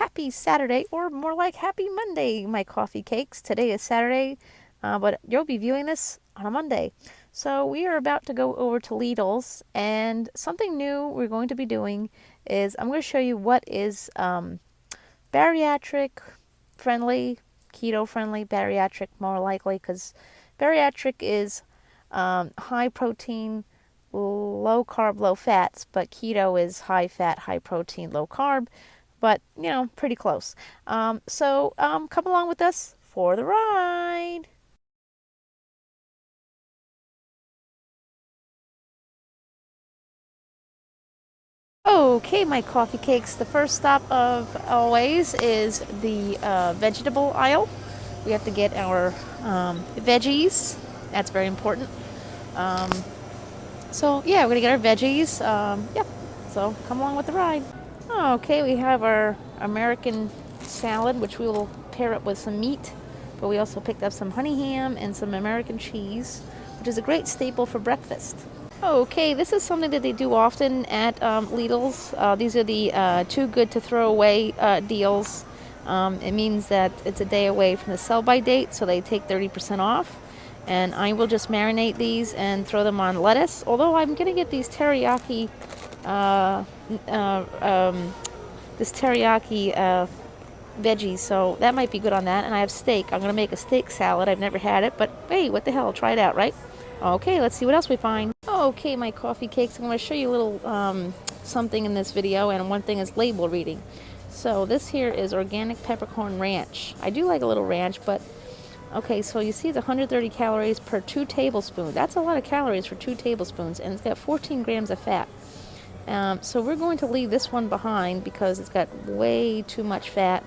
happy Saturday, or more like happy Monday, my coffee cakes. Today is Saturday, but you'll be viewing this on a Monday. So we are about to go over to Lidl's, and something new we're going to be doing is I'm going to show you what is bariatric friendly, keto friendly, bariatric more likely, because bariatric is high protein, low carb, low fats, but keto is high fat, high protein, low carb, but pretty close. So come along with us for the ride. Okay, my coffee cakes. The first stop of always is the vegetable aisle. We have to get our veggies. That's very important. Um, so yeah, we're gonna get our veggies. Yeah. So come along with the ride. Okay, we have our American salad, which we will pair up with some meat. But we also picked up some honey ham and some American cheese, which is a great staple for breakfast. Okay, this is something that they do often at Lidl's. These are the too good to throw away deals. It means that it's a day away from the sell-by date, so they take 30% off. And I will just marinate these and throw them on lettuce. Although I'm going to get these teriyaki, uh, uh, um, veggies, so that might be good on that. And I have steak. I'm going to make a steak salad. I've never had it, but hey, what the hell? Try it out, right? Okay, let's see what else we find. Okay, my coffee cakes. I'm going to show you a little something in this video, and one thing is label reading. So this here is organic peppercorn ranch. I do like a little ranch, but okay, so you see it's 130 calories per 2 tablespoons. That's a lot of calories for 2 tablespoons, and it's got 14 grams of fat. So we're going to leave this one behind because it's got way too much fat.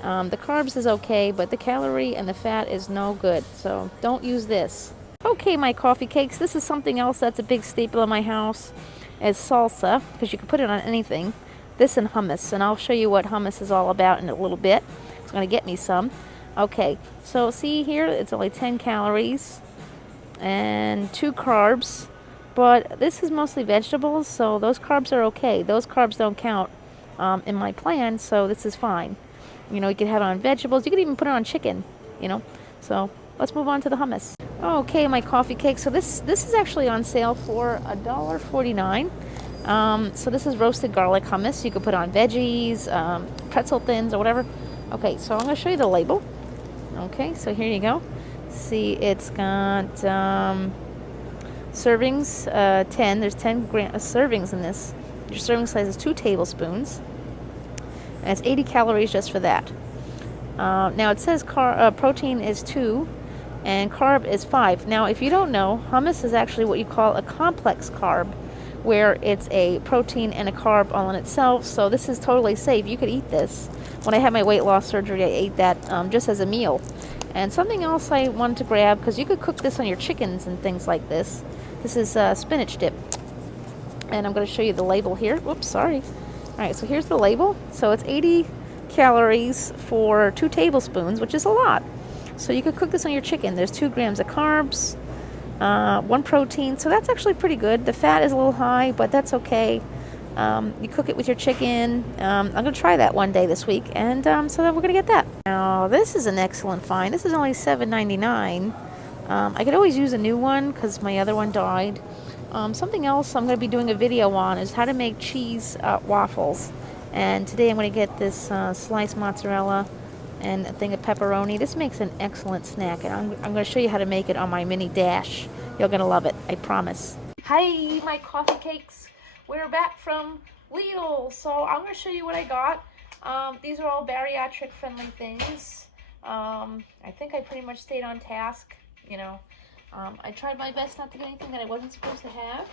The carbs is okay, but the calorie and the fat is no good, so don't use this. Okay, my coffee cakes, this is something else that's a big staple in my house, is salsa, because you can put it on anything. This and hummus, and I'll show you what hummus is all about in a little bit. It's going to get me some. Okay, so see here, it's only 10 calories and 2 carbs, but this is mostly vegetables, so those carbs are okay. Those carbs don't count in my plan, so this is fine. You can have it on vegetables. You can even put it on chicken, So let's move on to the hummus. Okay, my coffee cake. So this is actually on sale for $1.49. So this is roasted garlic hummus. You could put on veggies, pretzel thins, or whatever. Okay, so I'm going to show you the label. Okay, so here you go. See, it's got servings, 10. There's 10 servings in this. Your serving size is 2 tablespoons. And it's 80 calories just for that. Now it says protein is 2 and carb is 5. Now if you don't know, hummus is actually what you call a complex carb, where it's a protein and a carb all in itself. So this is totally safe. You could eat this. When I had my weight loss surgery, I ate that just as a meal. And something else I wanted to grab, because you could cook this on your chickens and things like this. This is spinach dip. And I'm going to show you the label here. Whoops, sorry. Alright, so here's the label. So it's 80 calories for 2 tablespoons, which is a lot. So you could cook this on your chicken. There's 2 grams of carbs, 1 protein, so that's actually pretty good. The fat is a little high, but that's okay. You cook it with your chicken. I'm going to try that one day this week, and so then we're going to get that. Now, this is an excellent find. This is only $7.99. I could always use a new one because my other one died. Something else I'm going to be doing a video on is how to make cheese waffles. And today I'm going to get this sliced mozzarella and a thing of pepperoni. This makes an excellent snack, and I'm going to show you how to make it on my mini dash. You're going to love it, I promise. Hi, my coffee cakes. We're back from Lidl, so I'm going to show you what I got. These are all bariatric friendly things. I think I pretty much stayed on task, I tried my best not to get anything that I wasn't supposed to have.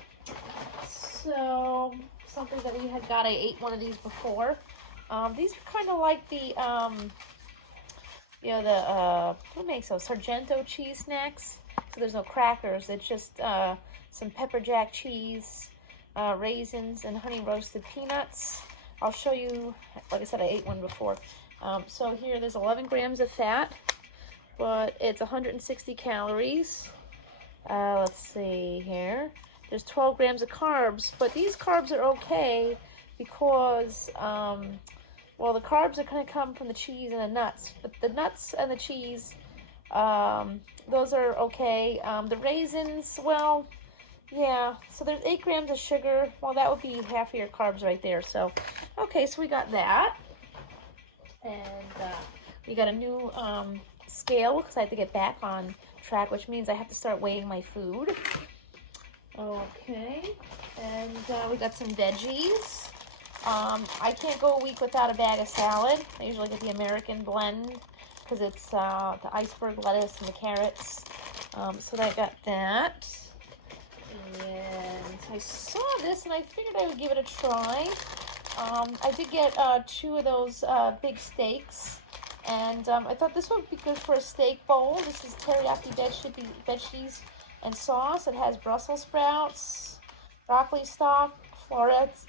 So, something that we had got, I ate one of these before. These are kind of like the, who makes those? Sargento cheese snacks. So there's no crackers. It's just some pepper jack cheese, raisins, and honey roasted peanuts. I'll show you, like I said, I ate one before. So here, there's 11 grams of fat, but it's 160 calories. Let's see here. There's 12 grams of carbs, but these carbs are okay because Well, the carbs are going to come from the cheese and the nuts, but the nuts and the cheese, those are okay. The raisins, well, yeah, so there's 8 grams of sugar. Well, that would be half of your carbs right there. So, okay, so we got that. And we got a new scale because I have to get back on track, which means I have to start weighing my food. Okay, and we got some veggies. I can't go a week without a bag of salad. I usually get the American blend because it's the iceberg lettuce and the carrots. So I got that. And I saw this and I figured I would give it a try. I did get 2 of those big steaks, and I thought this would be good for a steak bowl. This is teriyaki veggies and sauce. It has Brussels sprouts, broccoli stalk, florets,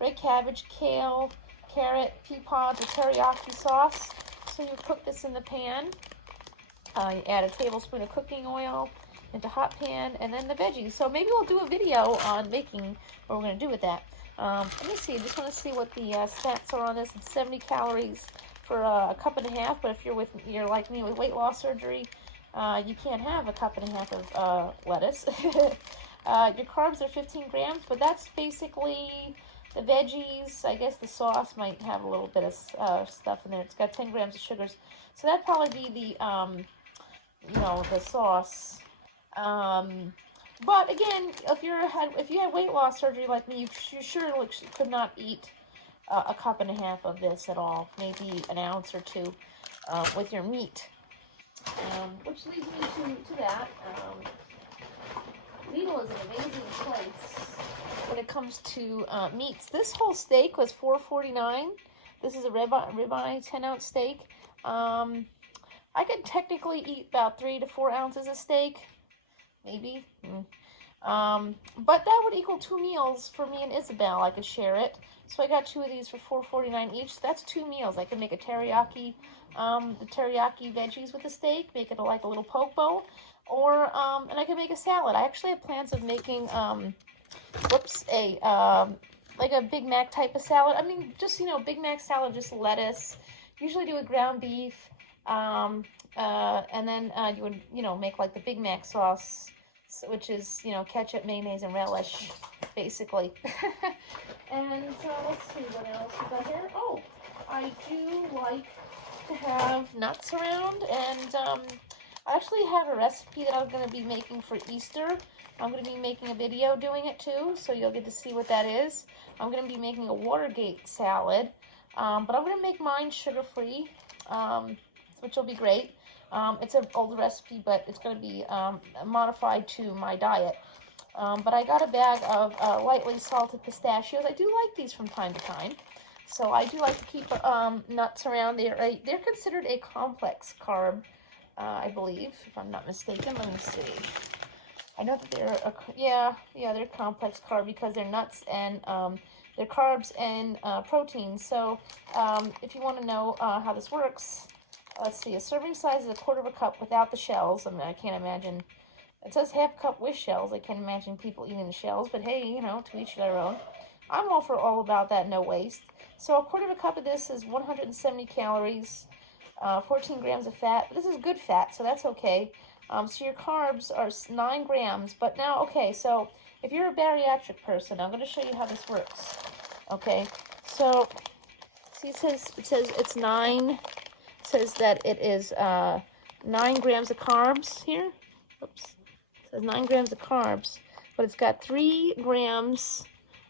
red cabbage, kale, carrot, pea pods, with teriyaki sauce. So you cook this in the pan. You add a tablespoon of cooking oil into hot pan, and then the veggies. So maybe we'll do a video on making what we're going to do with that. Let me see. I just want to see what the stats are on this. It's 70 calories for a cup and a half. But if you're like me with weight loss surgery, you can't have a cup and a half of lettuce. Your carbs are 15 grams, but that's basically the veggies. I guess the sauce might have a little bit of stuff in there. It's got 10 grams of sugars, so that'd probably be the sauce. But again, if you had weight loss surgery like me, you sure could not eat a cup and a half of this at all. Maybe an ounce or 2 with your meat. Which leads me to that. Lidl is an amazing place when it comes to meats. This whole steak was $4.49. This is a ribeye 10-ounce steak. I could technically eat about 3 to 4 ounces of steak. Maybe. But that would equal 2 meals for me and Isabel. I could share it. So I got 2 of these for $4.49 each. That's 2 meals. I could make a teriyaki, the teriyaki veggies with the steak, make it like a little poke bowl, or and I could make a salad. I actually have plans of making like a Big Mac type of salad. I mean, just Big Mac salad, just lettuce. Usually do a ground beef, and then you would make like the Big Mac sauce, which is, ketchup, mayonnaise, and relish, basically. And let's see what else we got here. Oh, I do like to have nuts around, and I actually have a recipe that I'm going to be making for Easter. I'm going to be making a video doing it too, so you'll get to see what that is. I'm going to be making a Watergate salad, but I'm going to make mine sugar-free, which will be great. It's an old recipe, but it's going to be modified to my diet. But I got a bag of lightly salted pistachios. I do like these from time to time. So I do like to keep nuts around. They're considered a complex carb, I believe, if I'm not mistaken. Let me see. I know that they're a complex carb because they're nuts and they're carbs and protein. So if you want to know how this works, let's see. A serving size is 1/4 cup without the shells. I mean, I can't imagine. It says 1/2 cup with shells. I can't imagine people eating the shells, but hey, to each their own. I'm all about that, no waste. So 1/4 cup of this is 170 calories, 14 grams of fat. This is good fat, so that's okay. So your carbs are 9 grams. But now, okay, so if you're a bariatric person, I'm going to show you how this works. Okay, so see, it says it's 9. It says that it is 9 grams of carbs here. Oops. It says 9 grams of carbs, but it's got 3 grams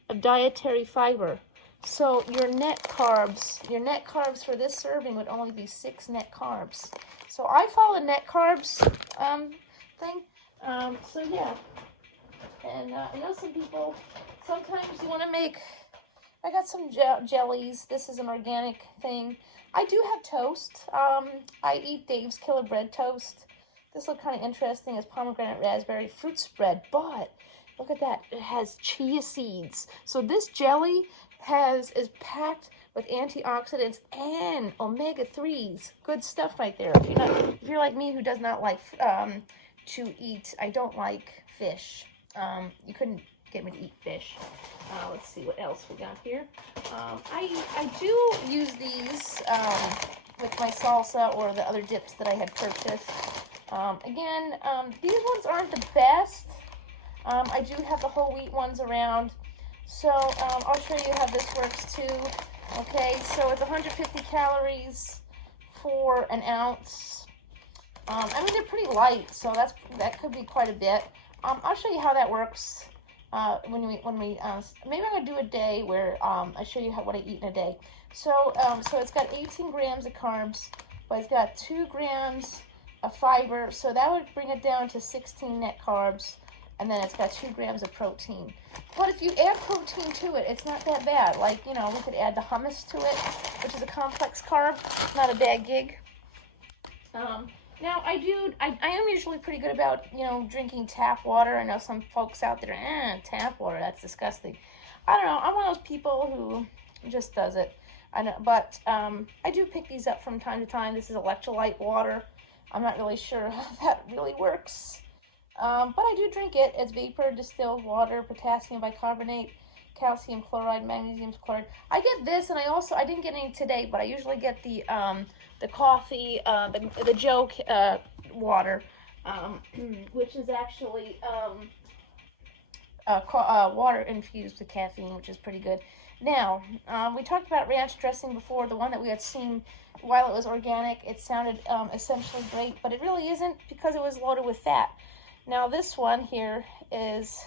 of dietary fiber. So your net carbs for this serving would only be 6 net carbs. So I follow net carbs thing. So yeah. And I know some people, sometimes you want to make, I got some jellies. This is an organic thing. I do have toast. I eat Dave's Killer Bread toast. This looks kind of interesting. It's pomegranate raspberry fruit spread, but look at that. It has chia seeds. So this jelly is packed with antioxidants and omega-3s. Good stuff right there. If you're like me who does not like to eat, I don't like fish. You couldn't get me to eat fish. Let's see what else we got here. I do use these with my salsa or the other dips that I had purchased. Again, these ones aren't the best. I do have the whole wheat ones around. So I'll show you how this works too. Okay, so it's 150 calories for an ounce. I mean, they're pretty light, so that could be quite a bit. I'll show you how that works when we maybe I'm gonna do a day where I show you what I eat in a day. So it's got 18 grams of carbs, but it's got 2 grams of fiber, so that would bring it down to 16 net carbs, and then it's got 2 grams of protein. But if you add protein to it, it's not that bad. Like, you know, we could add the hummus to it, which is a complex carb. Not a bad gig. Now, I am usually pretty good about, you know, drinking tap water. I know some folks out there, tap water, that's disgusting. I don't know. I'm one of those people who just does it. I know, but I do pick these up from time to time. This is electrolyte water. I'm not really sure how that really works. But I do drink it as vapor, distilled water, potassium bicarbonate, calcium chloride, magnesium chloride. I get this, and I didn't get any today, but I usually get the coffee, the Joe water, which is actually water infused with caffeine, which is pretty good. Now, we talked about ranch dressing before, the one that we had seen while it was organic. It sounded essentially great, but it really isn't because it was loaded with fat. Now, this one here is,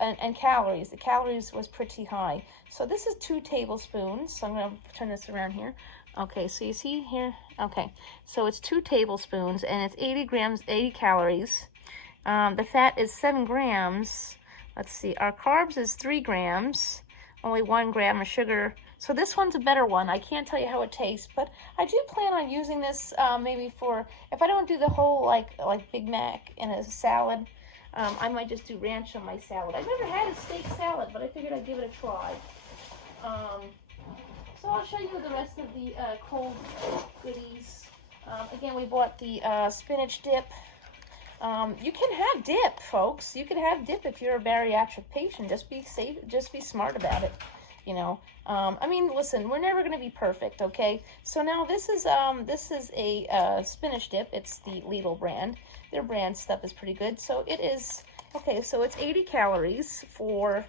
and calories. The calories was pretty high. So this is 2 tablespoons. So I'm going to turn this around here. Okay, so you see here? Okay, so it's 2 tablespoons, and it's 80 calories. The fat is 7 grams. Let's see, our carbs is 3 grams. Only 1 gram of sugar. So this one's a better one. I can't tell you how it tastes, but I do plan on using this maybe for, if I don't do the whole like Big Mac in a salad, I might just do ranch on my salad. I've never had a steak salad, but I figured I'd give it a try. So I'll show you the rest of the cold goodies. Again, we bought the spinach dip. You can have dip, folks. You can have dip if you're a bariatric patient. Just be safe. Just be smart about it. You know. I mean, listen. We're never going to be perfect, okay? So now this is a spinach dip. It's the Lidl brand. Their brand stuff is pretty good. So it is okay. So it's 80 calories for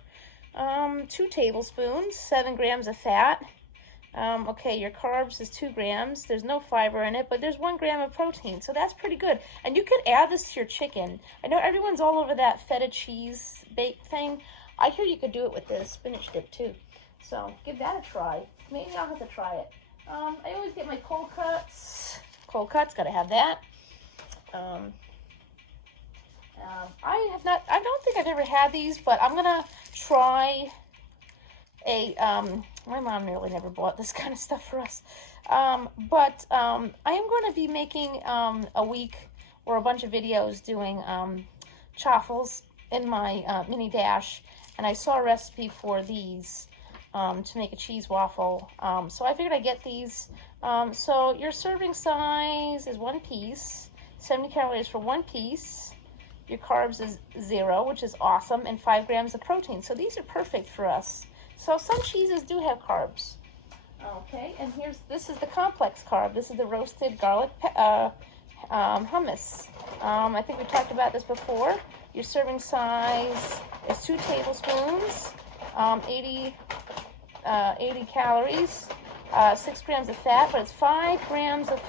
2 tablespoons, 7 grams of fat. Okay, your carbs is 2 grams. There's no fiber in it, but there's 1 gram of protein, so that's pretty good. And you could add this to your chicken. I know everyone's all over that feta cheese bake thing. I hear you could do it with the spinach dip too. So give that a try. Maybe I'll have to try it. I always get my cold cuts. Cold cuts, gotta have that. I don't think I've ever had these, but I'm gonna try my mom really never bought this kind of stuff for us. But I am going to be making a week or a bunch of videos doing chaffles in my mini dash, and I saw a recipe for these to make a cheese waffle. So I figured I'd get these. So your serving size is 1 piece, 70 calories for 1 piece. Your carbs is 0, which is awesome, and 5 grams of protein. So these are perfect for us. So some cheeses do have carbs. Okay, and this is the complex carb. This is the roasted garlic hummus. I think we talked about this before. Your serving size is 2 tablespoons, 80 calories, 6 grams of fat, but it's 5 grams of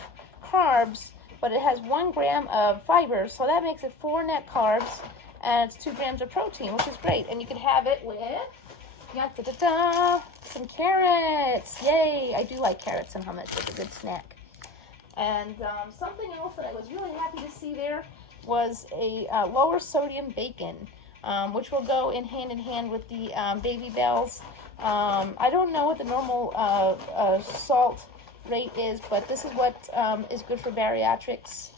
carbs, but it has 1 gram of fiber, so that makes it 4 net carbs, and it's 2 grams of protein, which is great. And you can have it with some carrots. Yay! I do like carrots and hummus. It's a good snack. And something else that I was really happy to see there was a lower sodium bacon, which will go in hand with the Baby Bells. I don't know what the normal salt rate is, but this is what is good for bariatrics.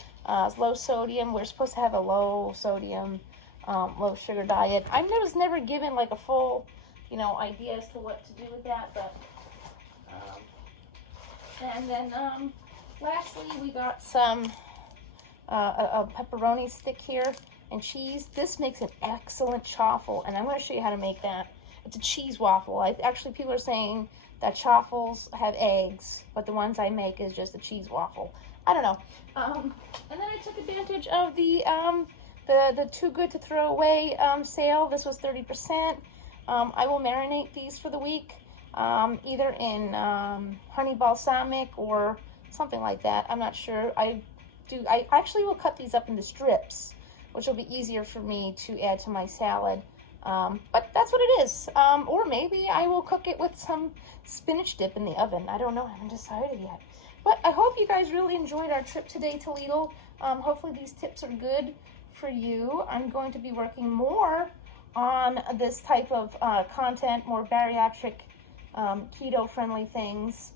Low sodium. We're supposed to have a low sodium, low sugar diet. I was never given like a full idea as to what to do with that, but and then lastly we got some a pepperoni stick here, and cheese. This makes an excellent chaffle, and I'm going to show you how to make that. It's a cheese waffle. Actually, people are saying that chaffles have eggs, but the ones I make is just a cheese waffle. I don't know. And then I took advantage of the Too Good to Throw Away sale. This was 30%. I will marinate these for the week, either in honey balsamic or something like that. I'm not sure. I actually will cut these up into strips, which will be easier for me to add to my salad. But that's what it is. Or maybe I will cook it with some spinach dip in the oven. I don't know. I haven't decided yet. But I hope you guys really enjoyed our trip today to Lidl. Hopefully these tips are good for you. I'm going to be working more on this type of content, more bariatric, keto-friendly things.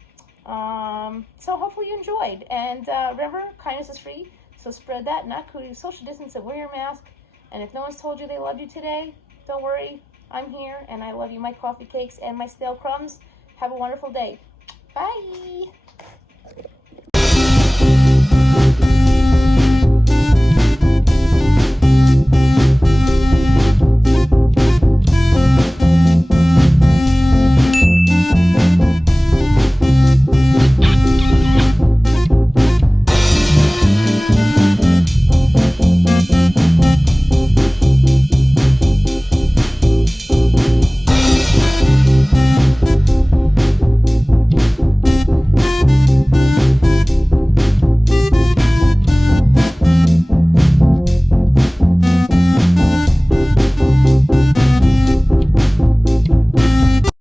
So hopefully you enjoyed. And remember, kindness is free. So spread that, not cootie, social distance, and wear your mask. And if no one's told you they love you today, don't worry. I'm here, and I love you, my coffee cakes and my stale crumbs. Have a wonderful day. Bye.